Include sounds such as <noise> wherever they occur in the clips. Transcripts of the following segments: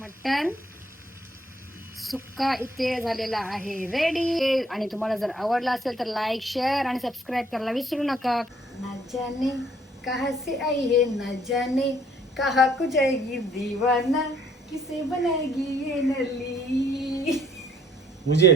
मटण सुक्का इथे झालेला आहे. रेडी आणि तुम्हाला जर आवडला असेल तर लाईक शेअर आणि सबस्क्राईब करायला विसरू नका. ना जाने कहा से आई है ना जाने कहा को जाएगी दीवाना किसे बनाएगी ये नली? मुझे?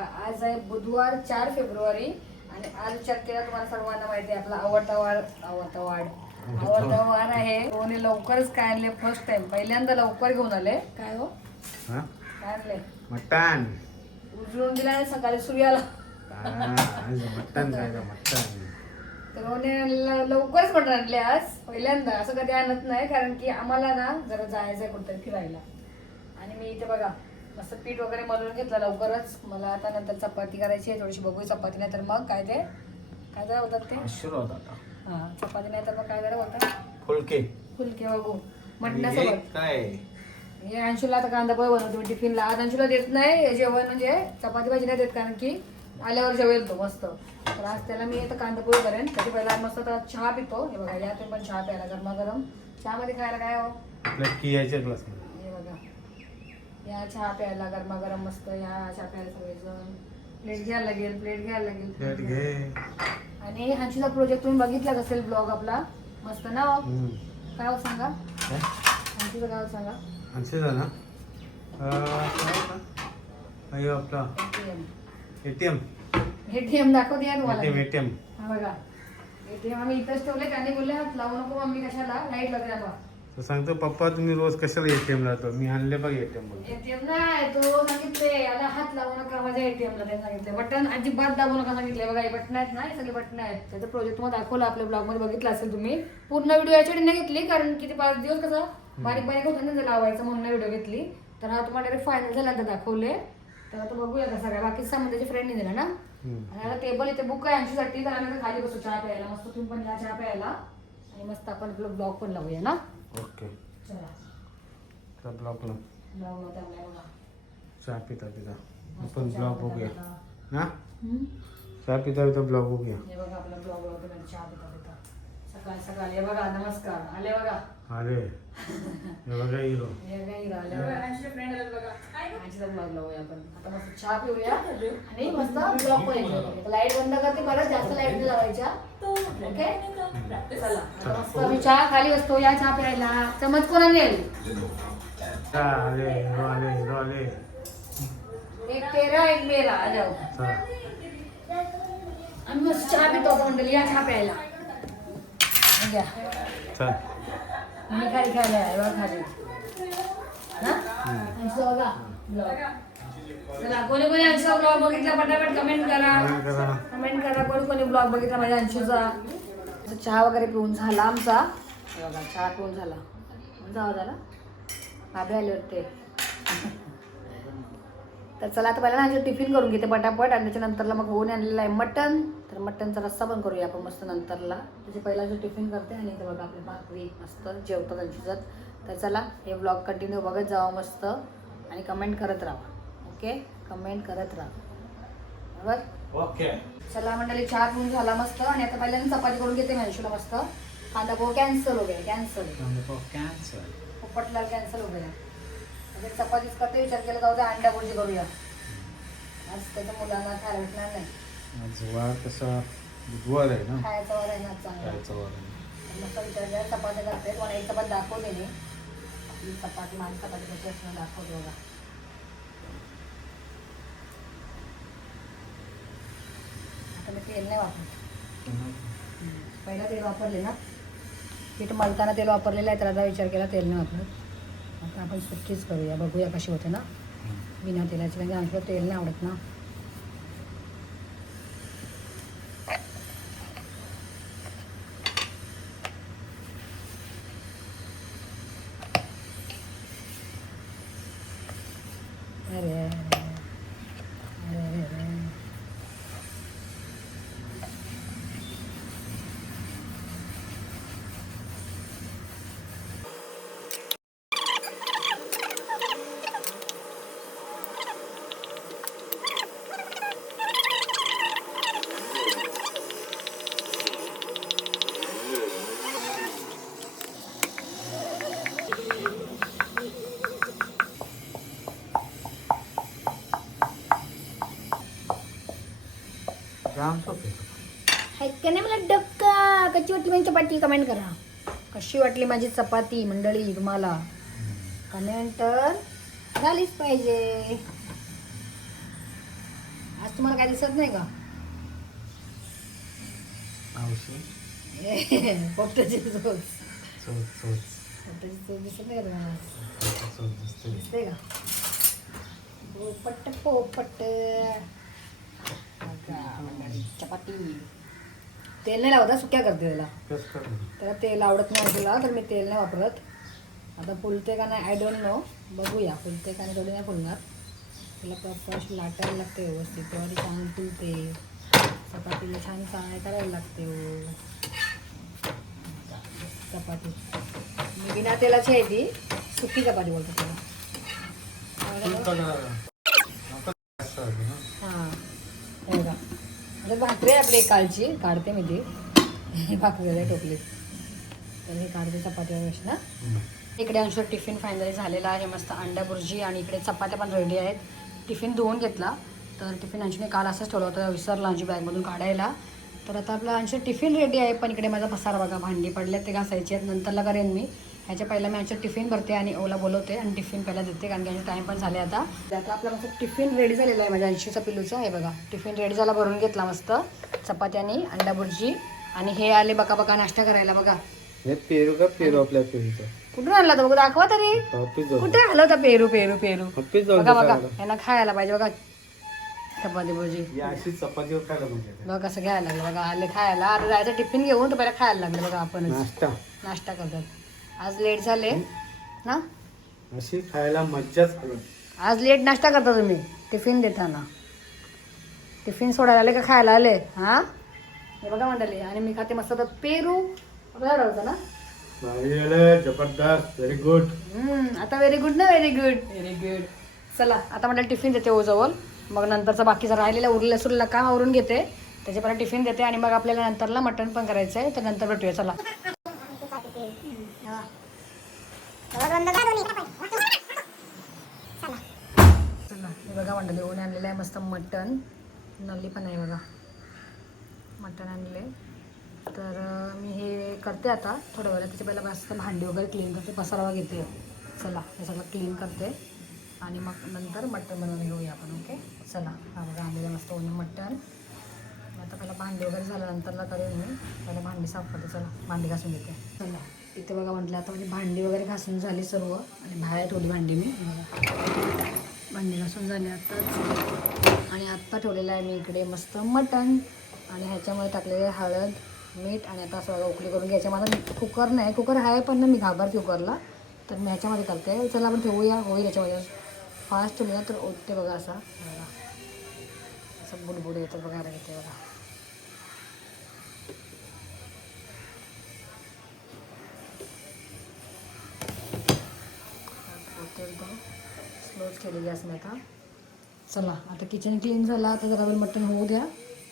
आज आहे बुधवार चार फेब्रुवारी आणि आज विचार केला तुम्हाला सर्वांना माहिती आहे आपला आवडता वाढ आवडता वाढ आवडता वाढ आहे. कोणी लवकरच काय आणले? फर्स्ट टाइम पहिल्यांदा लवकर घेऊन आले. काय हो? हा? काय आणले? मटण. उजळून दिला आणि सकाळी सूर्याला हा, आज मटण खायचं मटण. तर रोहने ल- लवकरच मटण आणले आज पहिल्यांदा. असं कधी आणत नाही कारण की आम्हाला ना जरा जायचंय कुठतरी फिरायला. आणि मी इथे बघा मस्त पीठ वगैरे मळून घेतलं लवकरच. मला आता नंतर चपाती करायची आहे थोडीशी बघू चपाती नाही तर मग काय ते काय जरा होतात ते? आता. हा चपाती नाही तर मग काय जरा होतं फुलके. फुलके बघू. हे मटणासोबत काय? हे अंशूला आता कांदा पोहे बनवतो मी टिफिनला आज अंशूला देत नाही जेवण म्हणजे चपाती भाजी नाही देत कारण की आल्यावर जेवेल तो मस्त. तर आज त्याला मी आता कांदा पोहे करेन. त्याची पहिला मस्त आता चहा पितो. हे बघा यातून पण चहा प्यायला गरमागरम. चहामध्ये खायला काय हो? आपल्या कियाच्या क्लास बघा या चहा प्यायला गरमागरम मस्त या चहा प्यायला सगळेजण प्लेट घ्यायला लागेल प्लेट घ्यायला लागेल. घे. आणि हांचीचा प्रोजेक्ट तुम्ही बघितलाच असेल ब्लॉग आपला? मस्त ना हो? काय हो सांगा? काय? हांचीचं काय हो सांगा? जा ना? अयो आपला एटीएम एटीएम एटीएम दाखवते या तुम्हाला. एटीएम एटीएम हा बघा. एटीएम आम्ही इथंच ठेवले त्यांनी बोलले हात लावू नको मम्मी कशाला? लाइट लागेल बा तर सांगतो पप्पा तुम्ही रोज कशाला एटीएम लावतो मी आणले बघ एटीएम बोलतो एटीएम नाही तो सांगितले याला हात लावू नका माझ्या एटीएम ला त्यांनी सांगितले. बटन अजिबात दाबू नका सांगितले. बघा हे बटन आहेत ना हे सगळे बटन आहेत. त्याचा प्रोजेक्ट तुम्हाला दाखवला आपल्या ब्लॉगमध्ये बघितला असेल तुम्ही. पूर्ण व्हिडिओ याच्याकडे नाही घेतली कारण किती पाच दिवस कसं बारीक बारीक होतं ना लावायचं म्हणून व्हिडिओ घेतली. तर हा तुम्हाला डायरेक्ट फायनल झाला तर दाखवले. तर आता बघूया का सगळ्या बाकी सामान फ्रेंडने दिला ना. आणि आता टेबल इथे बुक आहे ऐंशीसाठी तर आम्ही आता खाली बसू चहा प्यायला. मस्त तुम्ही पण या चहा प्यायला. आणि मस्त आपण ब्लॉग पण लावूया ना. ओके. चला. ब्लॉगला चहा पिता पिता. आपण ब्लॉग बघूया. ना? चहा पिता पिता ब्लॉग बघूया. हे बघा आपला ब्लॉगमध्ये चहा पिता पिता. सकाळ सकाळ. हे बघा नमस्कार. आले बघा. अरे बघा हिरो चहा पिऊया. आणि मस्त पण enjoy लाइट बंद करते परत जास्त लाइट नाही लावायच्या. ओके चला. आता मस्त आम्ही चहा खाली असतो या चहा प्यायला. चमच कोणा नेल हा, आले हिरो आले हिरो आले. एक तेरा एक मेरा. आ जाओ आम्ही मस्त चहा पितो मंडळी या चहा प्यायला. घ्या चल. मी खायला आहे बघा खाली ब्लॉग चला कोणी कोणी अंशू ब्लॉग बघितला पटापट कमेंट करा कमेंट करा कोणी कोणी ब्लॉग बघितला माझ्या अंशूचा चहा वगैरे पिऊन झाला आमचा बघा चहा पिऊन झाला कोणता झाला भाभी आले होते तर चला आता पहिला ना टिफिन करून घेते पटापट आणि त्याच्यानंतरला मग होऊन आणलेलं आहे मटन तर मटनचा रस्सा पण करूया आपण मस्त नंतरला. त्याचे पहिला जो टिफिन करते आणि इथे बघा आपली भाकरी मस्त जेवतात अंशूजात तर चला हे ब्लॉग कंटिन्यू बघत जावं मस्त आणि कमेंट करत राहा. ओके कमेंट करत राहा. बरोबर? ओके चला मंडळी चहा पिऊन झाला मस्त आणि आता पहिल्यांदा चपाती करून घेते मनुष्यला मस्त. कांदा पोहा कॅन्सल हो गया कॅन्सल. कॅन्सर पोपटला कॅन्सल हो गया. म्हणजे चपातीच करते विचार केला जाऊ दे अंडा भुर्जी करूया. आज त्याच्या मुलांना खायला भेटणार नाही. आज वार कसा बुधवार आहे ना. खायचा वार आहे ना. चांगला. मस्त विचारल्या चपात्या करते मला एक चपात दाखवते मी आपली चपाती माझी चपाती कशी असणं दाखवते बघा आता मी तेल नाही वापरत. पहिला तेल वापरले ना. पीठ मळताना तेल वापरलेलं आहे तर आता विचार केला तेल नाही वापरत. आता आपण सुट्टीच करूया. बघूया कशी होते ना. बिना तेलाची. म्हणजे आमचं तेल नाही आवडत ना अरे अरे अरे अरे अरे जाम सोपे आहेत का नाही मला डक्का कशी वाटली माझी चपाती? कमेंट करा. कशी वाटली माझी चपाती मंडळी तुम्हाला? कमेंट तर झालीच पाहिजे. आज तुम्हाला काय दिसत नाही का? पोपटाची <laughs> चोच दिसत नाही का? पोपट. चपाती. तेल नाही लावता सुक्या करते त्याला? त्याला तेल आवडत नाही तुला तर मी तेल नाही वापरत. आता फुलते का नाही आय डोंट नो बघूया फुलते का नाही थोडी नाही फुलणार. तिला प्रॉपर अशी लाटायला लागते व्यवस्थित. तेव्हा ती छान फुलते. चपातीला छान फ्राय करायला लागते हो. चपाती. मी बिना तेलाची आहे ती. सुकी चपाती बोलतो त्याला. आता भाकरी आहे आपली कालची काढते मी ती. भाकरी टोपली तर हे काढते चपातीवर ना. इकडे अंशवर टिफिन फायनली झालेला आहे मस्त अंडा बुर्जी आणि इकडे चपात्या पण रेडी आहेत. टिफिन धुवून घेतला. तर टिफिन अंशने काल असंच ठेवलं होतं विसरला अंशू बॅगमधून काढायला. तर आता आपला अंश टिफिन रेडी आहे पण इकडे माझा पसारा बघा भांडी पडले ते घासायचे आहेत. नंतरला करेन मी. ह्याच्या पहिला मी अंशर टिफिन भरते आणि ओला बोलवते आणि टिफिन पहिला देते कारण की टाईम पण झाले आता. आता आपला मस्त टिफिन रेडी झालेला आहे माझ्या अंशीचा पिल्लूचा. हे बघा टिफिन रेडी झाला भरून घेतला मस्त. चपात्यानी अंडा बुर्जी आणि हे आले बका बका नाश्ता करायला बघा. हे पेरू का पेरू आपल्या पेरूचं कुठून आणला तर बघू दाखवा तरी. कुठे आलं होतं पेरू पेरू पेरू? बघा बघा यांना खायला पाहिजे बघा. चपाती भजी या अशी म्हणजे बघा कसं घ्यायला लागलं बघा आले खायला. आता जायचं टिफिन घेऊन तर पहिला खायला लागले बघा आपणच. नाश्ता. नाश्ता करतात. आज लेट झाले ना? अशी खायला मज्जाच आली. आज लेट नाश्ता करता तुम्ही टिफिन देताना. टिफिन सोडायला आले का खायला आले? हा? हे बघा मंडळी आणि मी खाते मस्त पेरू. आपल्याला होतं ना? जबरदस्त व्हेरी गुड हम्म, आता व्हेरी गुड ना व्हेरी गुड व्हेरी गुड चला आता म्हटलं टिफिन देते ओजवळ मग नंतरचा बाकीचा राहिलेला उरलेला सुरलेला काम आवरून घेते. त्याच्या पहिला टिफिन देते आणि मग आपल्याला नंतरला मटण पण करायचं आहे तर नंतर भेटूया चला. हे बघा मंडळी आणलेलं आहे मस्त मटण. नल्ली पण आहे बघा. मटण आणले तर मी हे करते आता थोड्या वेळा त्याच्या पहिला मस्त भांडी वगैरे क्लीन करते. पसारावा घेते चला हे सगळं क्लीन करते. आणि मग नंतर मटण बनवून घेऊया आपण ओके? चला हा बघा आणलेलं मस्त ओने मटण. आता पहिला भांडी वगैरे झाल्यानंतरला करेन मी. पहिला भांडी साफ करते चला भांडी घासून घेते. चला इथे बघा म्हटलं आता म्हणजे भांडी वगैरे घासून झाली सर्व. आणि बाहेर ठेवली भांडी मी बघा. भांडी घासून झाले आत्ताच आणि आत्ता ठेवलेलं आहे मी इकडे मस्त मटण. आणि ह्याच्यामध्ये टाकलेले हळद मीठ आणि आता सगळं उकळी करून घ्यायच्या माझा कुकर नाही कुकर आहे पण ना मी घाबरते कुकरला. तर मी ह्याच्यामध्ये करते. चला आपण ठेवूया. होईल याच्यामध्ये फास्ट ठेवूया तर ओतते बघा असा. बघा. असं बुडबुड येतं बघायला येते बघा. होते क्लोज स्लोच गॅस नाही का चला आता किचन क्लीन झाला आता जरा वेळ मटण होऊ द्या.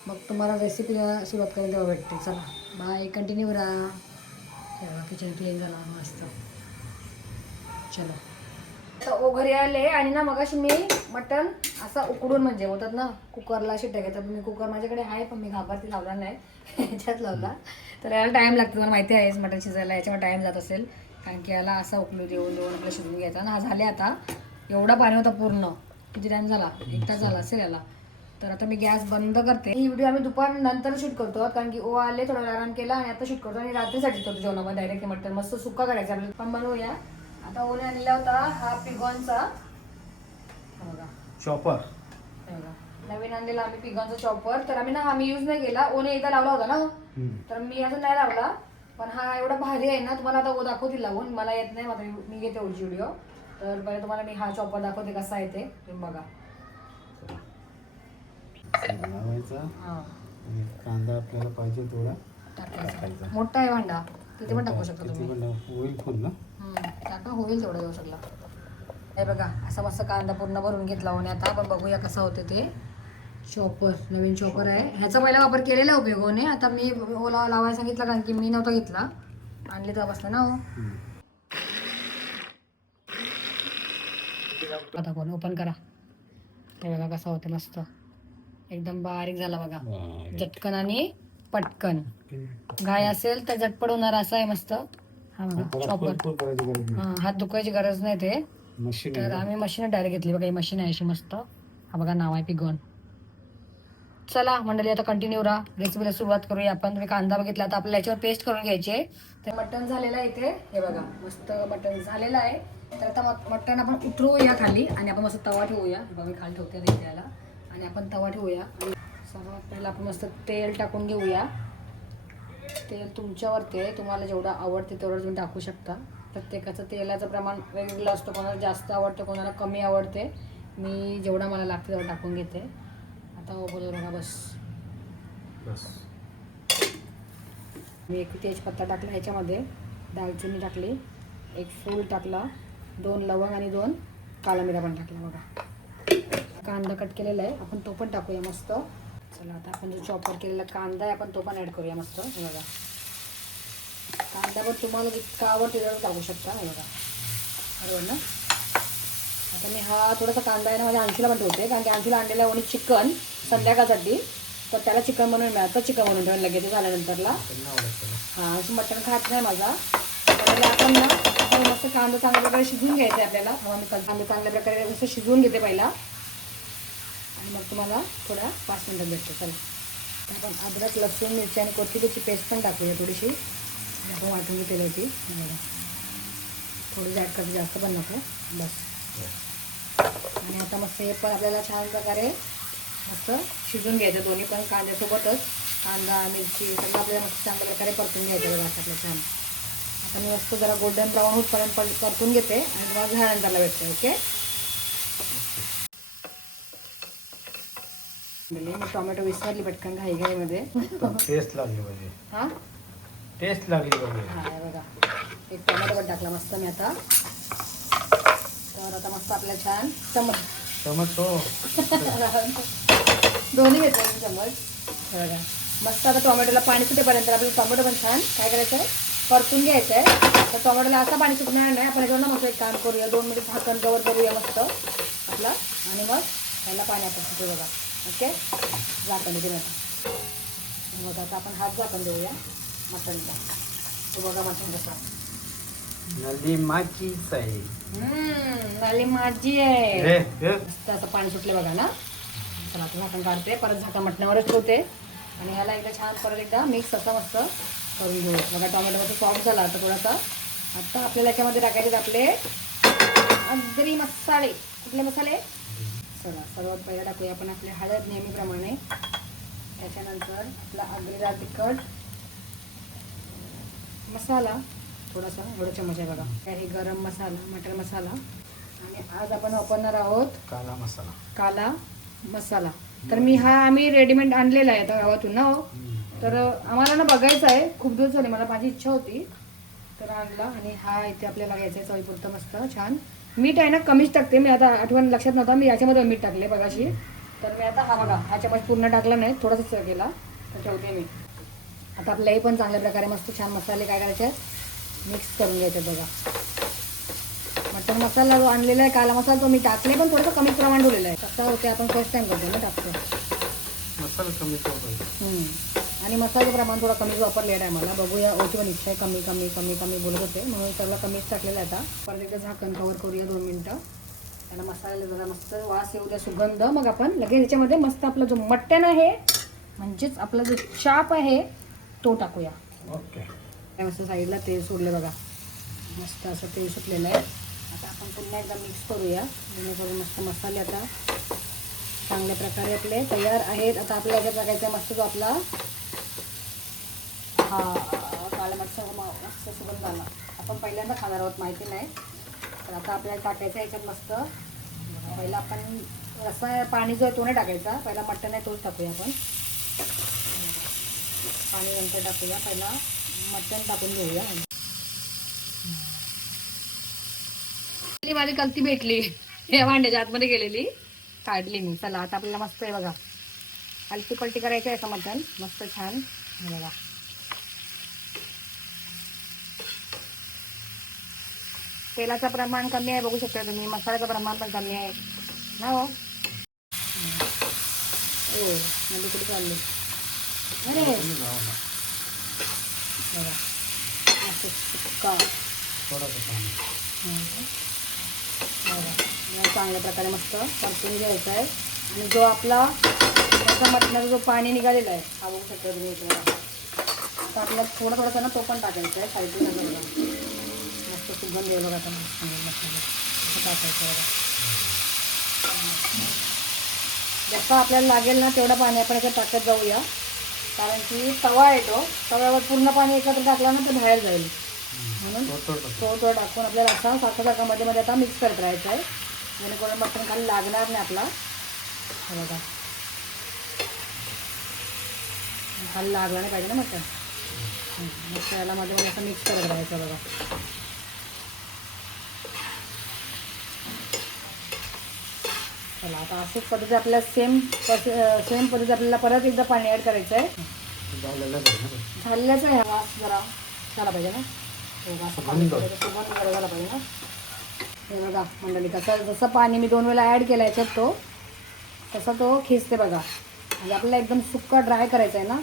मग तुम्हाला रेसिपीला सुरुवात करायला तेव्हा भेटते चला बाय कंटिन्यू राहा तेव्हा किचन क्लीन झाला मस्त. चलो. तर ओ घरी आले आणि ना मगाशी मी मटण असं उकडून म्हणजे होतात ना कुकरला शिट्या घेतात. मी कुकर माझ्याकडे आहे पण मी घाबरती लावला नाही. <laughs> ह्याच्यात लावला. तर याला टाईम लागतो तुम्हाला माहिती आहे मटण शिजायला याच्यामुळे टाईम जात असेल. कारण की याला असा उकलू देऊन देऊन आपलं शिजवून घ्यायचा. ना हा झाले आता एवढा पाणी होता पूर्ण. किती टाईम झाला? एक तास झाला असेल याला तर आता मी गॅस बंद करते. ही व्हिडिओ आम्ही दुपार नंतर शूट करतो कारण की ओ आले थोडा आराम केला आणि आता शूट करतो आणि रात्रीसाठी करतो जेवणामध्ये डायरेक्ट मस्त सुका करायचा. आपल्याला पण बनवूया. आता ओने आणला होता हा पिगॉनचा. हा बघा. चॉपर हे बघा. नवीन आणलेला आम्ही पिगॉनचा चॉपर तर आम्ही ना आम्ही यूज नाही केला. ओने एकदा लावला होता ना? तर मी अजून नाही लावला. पण हा एवढा भारी आहे ना तुम्हाला आता ओ दाखवतील लावून. मला येत नाही मात्र मी- मी घेते ओढची व्हिडिओ तर पहिले तुम्हाला मी हा चॉपर दाखवते कसा आहे ते. तुम्ही बघा. लावायचा. हा. आणि कांदा आपल्याला पाहिजे थोडा टाकायचा. मोठा आहे भांडा. किती पण टाकू शकता किती तुम्ही. पण होईल फुल ना? हम्म, टाका होईल तेवढा जाऊ शकला. हे बघा असा मस्त कांदा पूर्ण भरून घेतला आणि आता आपण बघूया कसं होते ते चॉपर नवीन चॉपर आहे. ह्याचा पहिला वापर केलेला आहे उपयोगाने. आता मी ओला लावायला सांगितलं कारण की मी नव्हता घेतला. आणले तेव्हा बसला ना हो. हम्म. आता कोण ओपन करा. हे बघा कसं होते मस्त. एकदम बारीक झाला बघा. झटकन आणि पटकन. घाय असेल तर झटपट होणार असं आहे मस्त. हा बघा चॉपर हा हात दुखायची गरज नाही ते. मशीन तर आम्ही मशीन डायरेक्ट घेतली बघा ही मशीन आहे अशी मस्त. हा बघा नाव आहे पिगॉन. चला मंडळी आता कंटिन्यू राहा. रेसिपीला सुरुवात करूया आपण. तुम्ही कांदा बघितला तर आपल्याला याच्यावर पेस्ट करून घ्यायचे. तर मटण झालेलं आहे इथे. हे बघा मस्त मटण झालेलं आहे. तर आता मट- मटण आपण उतरवूया खाली आणि आपण मस्त तवा ठेवूया. बघा मी खाली ठेवते आता इथे याला. आणि आपण तवा ठेवूया. आणि सर्वात पहिला आपण मस्त तेल टाकून घेऊया. तेल तुमच्यावरती आहे तुम्हाला जेवढं आवडते तेवढं तुम्ही टाकू शकता. प्रत्येकाचं तेलाचं प्रमाण वेगवेगळं असतं. कोणाला जास्त आवडतं कोणाला कमी आवडते. मी जेवढा मला लागते तेवढं टाकून घेते. आता बोलू बघा बस. बस. मी एक तेजपत्ता टाकला ह्याच्यामध्ये. दालचिनी टाकली. एक फूल टाकला. दोन लवंग आणि दोन काला मिरा पण टाकला बघा. कांदा कट केलेला आहे. आपण तो पण टाकूया मस्त. चला आता आपण जो चॉपर केलेला कांदा आहे आपण तो पण ॲड करूया मस्त. बघा. कांदा पण तुम्हाला जितका आवडते तेवढं टाकू शकता. हे बघा. बरोबर ना? आता मी हा थोडासा कांदा आहे ना माझ्या अंशीला पण ठेवते. कारण की अंशीला आणलेला आहे चिकन संध्याकाळसाठी. तर त्याला चिकन बनवून मिळालं. चिकन बनवून ठेवायला लगेच झाल्यानंतरला. हा असं मटण खात नाही माझा. त्याला आपण ना आपण मस्त कांदा चांगल्या प्रकारे शिजवून घ्यायचा आहे आपल्याला हवा मी कांदा चांगल्या प्रकारे मस्त शिजवून घेते पहिला. आणि मग तुम्हाला थोडा पाच मिनटं भेटतो. चला. आपण अद्रक लसूण मिरची आणि कोथिंबीरची पेस्ट पण टाकूया थोडीशी. आपण वाटून घेतली होती बघा. थोडी ॲड करते जास्त पण नको. बस. आणि आता मस्त हे पण आपल्याला छान प्रकारे मस्त शिजून घ्यायचं. दोन्ही पण कांद्यासोबतच. कांदा मिरची सगळं आपल्याला मस्त चांगल्या प्रकारे परतून घ्यायचं बघा आपल्या छान. आता मी मस्त जरा गोल्डन ब्राऊन होतपर्यंत पर- परतून घेते आणि तुम्हाला झाल्यानंतरला भेटते ओके मी टोमॅटो विसरली पटकन घाई घाईमध्ये. टेस्ट लागली पाहिजे. हां? टेस्ट लागली पाहिजे. हा हे बघा. एक टोमॅटो पण टाकला मस्त मी आता. तर आता मस्त आपल्याला छान चमच. टोमॅटो <laughs> दोन्ही घेतले मी चमच. हे बघा. मस्त आता टोमॅटोला पाणी सुटेपर्यंत आपल्याला टोमॅटो पण छान. काय करायचं? आहे परतून घ्यायचं आहे तर टोमॅटोला असं पाणी सुटणार नाही. आपण याच्यावर ना मस्त एक काम करूया. दोन मिनिट झाकण कवर करूया मस्त आपला. आणि मग ह्याला पाणी आपण सुटू बघा. ओके? झाकण आता मग आता आपण हात झाकण देऊया. मटणचा. तो बघा मटण कसं. नली माचीच आहे. झाली माझी आहे. मस्त पाणी सुटले बघा ना. चला आता झाकण काढते. परत झाकण मटणावरच ठेवते. आणि ह्याला एकदा छान परत एकदा मिक्स असं मस्त करून घेऊ. बघा टोमॅटो मस्त सॉफ्ट झाला. आता थोडासा आता आपल्याला याच्यामध्ये टाकायचे आपले अगदी मसाले. कुठले मसाले? चला सर्वात पहिले टाकूया आपण आपले हळद नेहमीप्रमाणे. त्याच्यानंतर आपला अग्रीला तिखट. मसाला थोडासा एवढा चमच बघा. काही गरम मसाला मटर मसाला. आणि आज आपण वापरणार आहोत काला मसाला. काला मसाला. तर मी हा आम्ही रेडीमेड आणलेला आहे आता गावातून ना हो? तर आम्हाला ना बघायचं आहे. खूप दिवस झाले मला माझी इच्छा होती. तर आणला आणि हा इथे आपल्याला घ्यायचा आहे. चवीपुरतं मस्त छान. मीठ आहे ना कमीच टाकते. मी आता आठवण लक्षात नव्हता. मी याच्यामध्ये मीठ टाकले बघाशी. तर मी आता हा बघा हा चमच पूर्ण टाकला नाही. थोडासा केला तर ठेवते मी. आता आपल्याही पण चांगल्या प्रकारे मस्त छान मसाले काय करायचे आहेत? मिक्स करून घ्यायचे बघा. आपण मसाला जो आणलेला आहे काला मसाला तो मी टाकले पण थोडंसं कमी प्रमाण ठेवलेलं आहे. कसं होते आपण फर्स्ट टाइम करतो ना टाकतो मसाला कमी. आणि मसाल्याचं प्रमाण थोडं कमीच वापरलेलं आहे मला बघूया ओची पण इच्छा आहे कमी कमी कमी कमी बोलत होते. म्हणून सगळं कमीच टाकलेलं आहे आता. परत एकदा झाकण कवर करूया दोन मिनटं. त्याला मसाल्याला जरा मस्त वास येऊ द्या सुगंध. मग आपण लगेच याच्यामध्ये मस्त आपला जो मटण आहे म्हणजेच आपला जो चाप आहे तो टाकूया. ओके. मस्त साईडला तेल सोडलं बघा. मस्त असं तेल सुटलेलं आहे. आता आपण पुन्हा एकदा मिक्स करूया. जेणेकरून मस्त मसाले आता चांगल्या प्रकारे आपले तयार आहेत. आता आपल्याला याच्यात टाकायचा मस्त जो आपला हा काळा मस्त मस्त सुगंध आला आपण पहिल्यांदा खाणार आहोत माहिती नाही. तर आता आपल्याला टाकायचं आहे याच्यात मस्त. पहिला आपण रस्सा पाणी जो आहे तो नाही टाकायचा. पहिला मटण आहे तोच टाकूया आपण. पाणी नंतर टाकूया. पहिला मटण टाकून घेऊया. माझी कलती भेटली. या भांड्याच्या आतमध्ये गेलेली. काढली मी. चला आता आपल्याला मस्त आहे बघा. हलकी पलटी करायची आहे असं मटण. मस्त छान. बघा. तेलाचं प्रमाण कमी आहे बघू शकता तुम्ही. मसाल्याचं प्रमाण पण कमी आहे. ना हो? हो म्हणजे कुठे चालली? अरे! बघा. मस्त सुक्का चांगल्या प्रकारे मस्त परतून घ्यायचं आहे. आणि जो आपला त्याचा मटणाचा जो पाणी निघालेला आहे हा बघू शकता तुम्ही तर आपल्याला थोडा थोडासा ना तो पण टाकायचा आहे. साईडला सुगंध आहे बघा आता मसाला टाकायचं बघा. जसं आपल्याला लागेल ना तेवढं पाणी आपण याच्यात टाकत जाऊया. कारण की तवा आहे तो. तव्यावर पूर्ण पाणी एकत्र टाकलं ना तर बाहेर जाईल. म्हणून तो तो टाकून आपल्याला असा सारखं सारखं मध्ये मध्ये आता मिक्स करत राहायचं आहे. जेणेकरून मटण खाली लागणार नाही आपला. हे बघा. खाली लागला नाही पाहिजे ना मटण. मग त्याला मध्ये मध्ये असं मिक्स करत राहायचं बघा. चला आता अशीच पद्धती आपल्याला सेम सेम पद्धती आपल्याला परत एकदा पाणी ॲड करायचं आहे. झालेलं आहे ना झालेलाच आहे हा वास जरा. झाला पाहिजे ना? हे झाला पाहिजे ना? हे बघा मंडळी कसं जसं पाणी मी दोन वेळा ॲड केला याच्यात तो तसा तो खिचते बघा. म्हणजे आपल्याला एकदम सुक्का ड्राय करायचा आहे ना?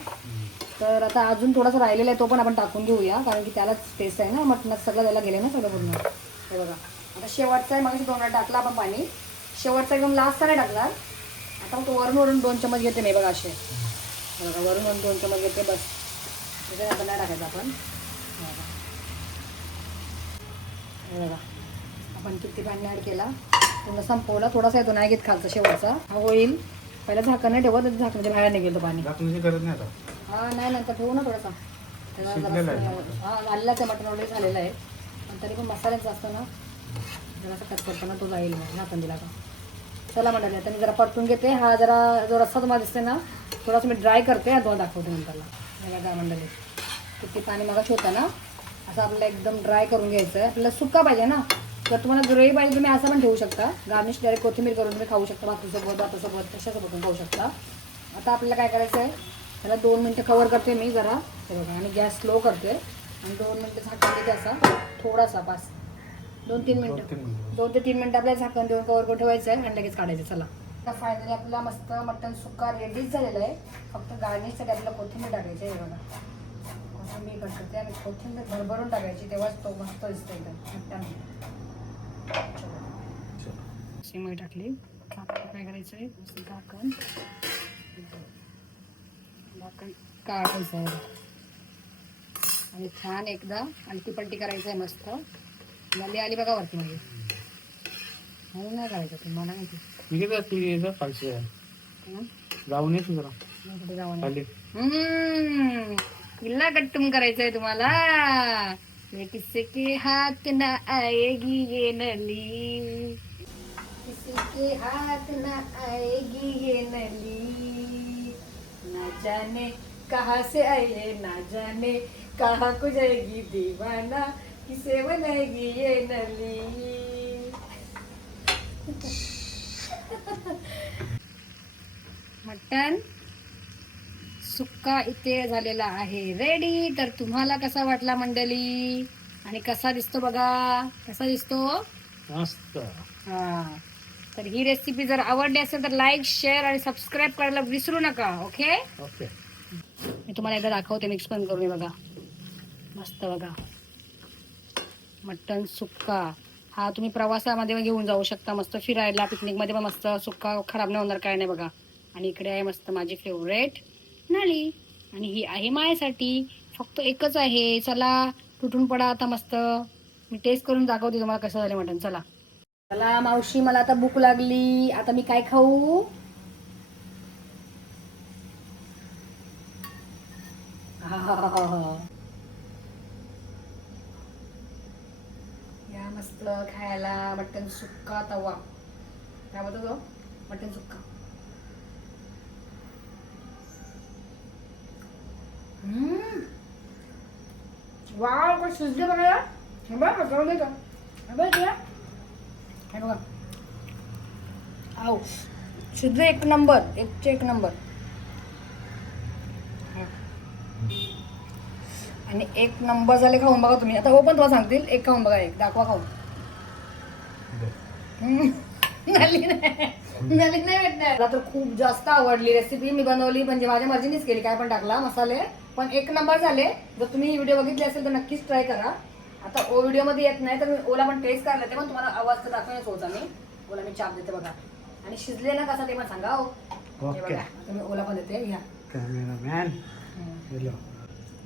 तर आता अजून थोडासा राहिलेला आहे तो पण आपण टाकून घेऊया कारण की त्यालाच टेस्ट आहे ना? मटणात सगळं त्याला गेले ना सगळं पूर्ण. हे बघा. आता शेवटचा आहे मग दोन वेळा टाकला आपण पाणी. शेवटचा एकदम लास्टचा नाही टाकणार. आता मग तो वरून वरून दोन चमच घेते मी बघा असे. बघा वरून वरून दोन चमच घेते बस. त्याच्यात आता नाही टाकायचं आपण. बघा. आपण किती पाणी ॲड केला? पूर्ण संपवला. थोडासा येतो नाही घेत खालचा शेवटचा. हा होईल. पहिला झाकण नाही ठेवत झाकणाच्या बाहेर निघेल तो पाणी. नाही हा नाही नंतर ठेवू ना थोडासा. हा झालेलाच आहे मटण ऑलरेडी झालेलं आहे. पण तरी पण मसाल्याचं असतं ना. जरासा कट करताना तो जाईल मग झाकण दिला का? चला मंडळी आता मी जरा परतून घेते. हा जरा जो रस्सा तुम्हाला दिसते ना थोडासा मी ड्राय करते आणि तुम्हाला दाखवते नंतरला. हे बघा मंडळी किती पाणी मागाशी होतं ना असं आपल्याला एकदम ड्राय करून घ्यायचं आहे आपल्याला सुक्का पाहिजे ना. जर तुम्हाला ग्रेव्ही पाहिजे तुम्ही असं पण ठेवू शकता. गार्निश डायरेक्ट कोथिंबीर करून तुम्ही खाऊ शकता भाकरीसोबत भातासोबत कशासोबत पण खाऊ शकता. आता आपल्याला काय करायचं आहे त्याला दोन मिनटं कवर करते मी जरा. हे बघा आणि गॅस स्लो करते. आणि दोन मिनटं झाकण देते असा थोडासा पाच दोन तीन मिनटं. दोन ते तीन मिनटं आपल्याला झाकण देऊन कवर करून ठेवायचं आहे आणि लगेच काढायचं चला. आता फायनली आपला मस्त मटन सुक्का रेडीच झालेला आहे. फक्त गार्निशसाठी आपल्याला कोथिंबीर टाकायची आहे बघा. कोथिंबीर कट करते आणि कोथिंबीर भरभरून टाकायची तेव्हाच तो मस्त दिसतो एकदम. शिमई टाकली. आता काय करायचं आहे मस्त झाकण. झाकण काढायचं आहे. आणि छान एकदा हलकी पलटी करायचं आहे मस्त. नली आली बघा वरती माझी म्हणून नाही करायचं ते मला माहिती. मी किती तू यायचं हं? जाऊन येतो जरा मी कुठे जाऊ नये. खाली. हम्म, किल्ला कट्टुम करायचंय तुम्हाला. ये किसी के हाथ न आएगी ये नली. किसी के हाथ न आएगी ये नली. ना जाने कहाँ से आए ना जाने कहाँ को जाएगी दीवाना. मटन सुक्का इथे झालेला आहे. रेडी तर तुम्हाला कसा वाटला मंडळी? आणि कसा दिसतो बघा? कसा दिसतो? मस्त. हा. तर ही रेसिपी जर आवडली असेल तर लाईक शेअर आणि सबस्क्राईब करायला विसरू नका ओके ओके मी तुम्हाला एकदा दाखवते मिक्स पण करून हे बघा. मस्त बघा. मटन सुक्का. हा तुम्ही प्रवासामध्ये घेऊन जाऊ शकता. मस्त फिरायला पिकनिकमध्ये पण मस्त सुक्का खराब नाही होणार काय नाही बघा. आणि इकडे आहे मस्त माझी फेवरेट नळी आणि ही आहे माझ्यासाठी. फक्त एकच आहे. चला तुटून पडा आता मस्त. मी टेस्ट करून दाखवते तुम्हाला कसं झालं मटन. चला. चला मावशी मला आता भूक लागली. आता मी काय खाऊ? या मस्त खायला मटन सुक्का तवा. काय बोलतो तो? मटन सुक्का. हम्म. वाव काय शिजले बघा या बघा मसाला देतो. हे बघा या. हे बघा. आऊ. शिजले एक नंबर एकचे एक नंबर. आणि एक नंबर झाले खाऊन बघा तुम्ही. आता हो पण तुम्हाला सांगतील एक खाऊन बघा एक दाखवा खाऊन. नली <laughs> नाही. नली नाही भेटणार. मला तर खूप जास्त आवडली रेसिपी मी बनवली म्हणजे माझ्या मर्जीनेच केली. काय पण टाकला मसाले. पण एक नंबर झाले. जर तुम्ही ही व्हिडिओ बघितली असेल तर नक्कीच ट्राय करा. आता ओ व्हिडिओमध्ये येत नाही तर मी ओला पण टेस्ट करायला ते पण तुम्हाला आवाज तर दाखवण्याच होता मी. ओला मी चाप देते बघा. आणि शिजले ना कसा ते पण सांगा हो. हे ओके बघा मी ओला पण देते घ्या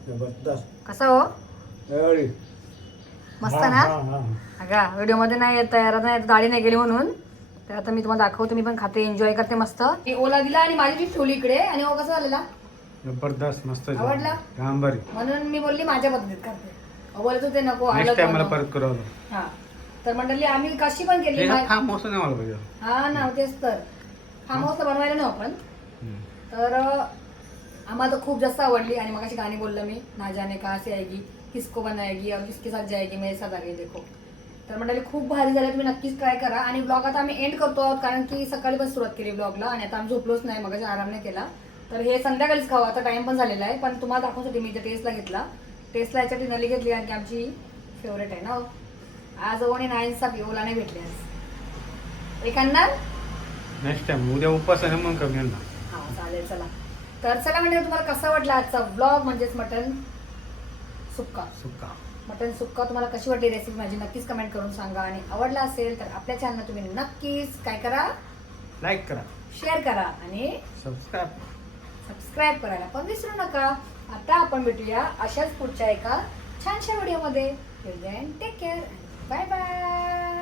जबरदस्त कसा हो? एवढी मस्त हा, ना? हा, हा. अगा व्हिडिओमध्ये नाही येत तयार नाही येत, दाढी नाही गेली म्हणून. तर आता मी तुम्हाला दाखवते मी पण खाते एन्जॉय करते मस्त. मी ओला दिला आणि माझी ती ठेवली इकडे. आणि ओ कसा झालेला? जबरदस्त मस्त आवडला? म्हणून मी बोलली माझ्या पद्धतीत करते. अहो, बोलत होते नको आलं नेक्स्ट टाइम मला. परत करू हा. तर मंडळी आम्ही कशी पण केली नाही मला पाहिजे. हा ना तेच तर. फार्म हाऊसला बनवायला ना आपण. तर आम्हाला तर खूप जास्त आवडली आणि मग गाणी बोललं मी ना जाने कहा से आएगी किसको बनाएगी और किसके साथ जाएगी मेरे साथ आगे देखो. तर मंडळी खूप भारी झालं तुम्ही नक्कीच ट्राय करा. आणि ब्लॉग आता आम्ही एंड करतो आहोत कारण की सकाळी पण सुरुवात केली ब्लॉगला आणि आता आम्ही झोपलोच नाही मग आराम नाही केला. तर हे संध्याकाळीच खाऊ आता टाइम पण झालेला आहे पण तुम्हाला दाखवण्यासाठी मी इथे टेस्टला घेतला. टेस्टला याच्यासाठी नली घेतली आणि आमची फेवरेट आहे ना हो. आज ओणी नाईनचा पिओला नाही भेटले आज. एक आणणार नेक्स्ट टाइम उद्या उपास आहे मग कमी हा चालेल चला. तर चला म्हणजे तुम्हाला कसा वाटला आजचा ब्लॉग म्हणजेच मटन सुक्का. सुका मटन सुक्का. तुम्हाला कशी वाटली रेसिपी माझी नक्कीच कमेंट करून सांगा. आणि आवडला असेल तर आपल्या चॅनल तुम्ही नक्कीच काय करा? लाईक करा. शेअर करा. आणि सबस्क्राईब सबस्क्राईब करायला पण विसरू नका. आता आपण भेटूया अशाच पुढच्या एका छानशा व्हिडिओमध्ये टेक केअर बाय बाय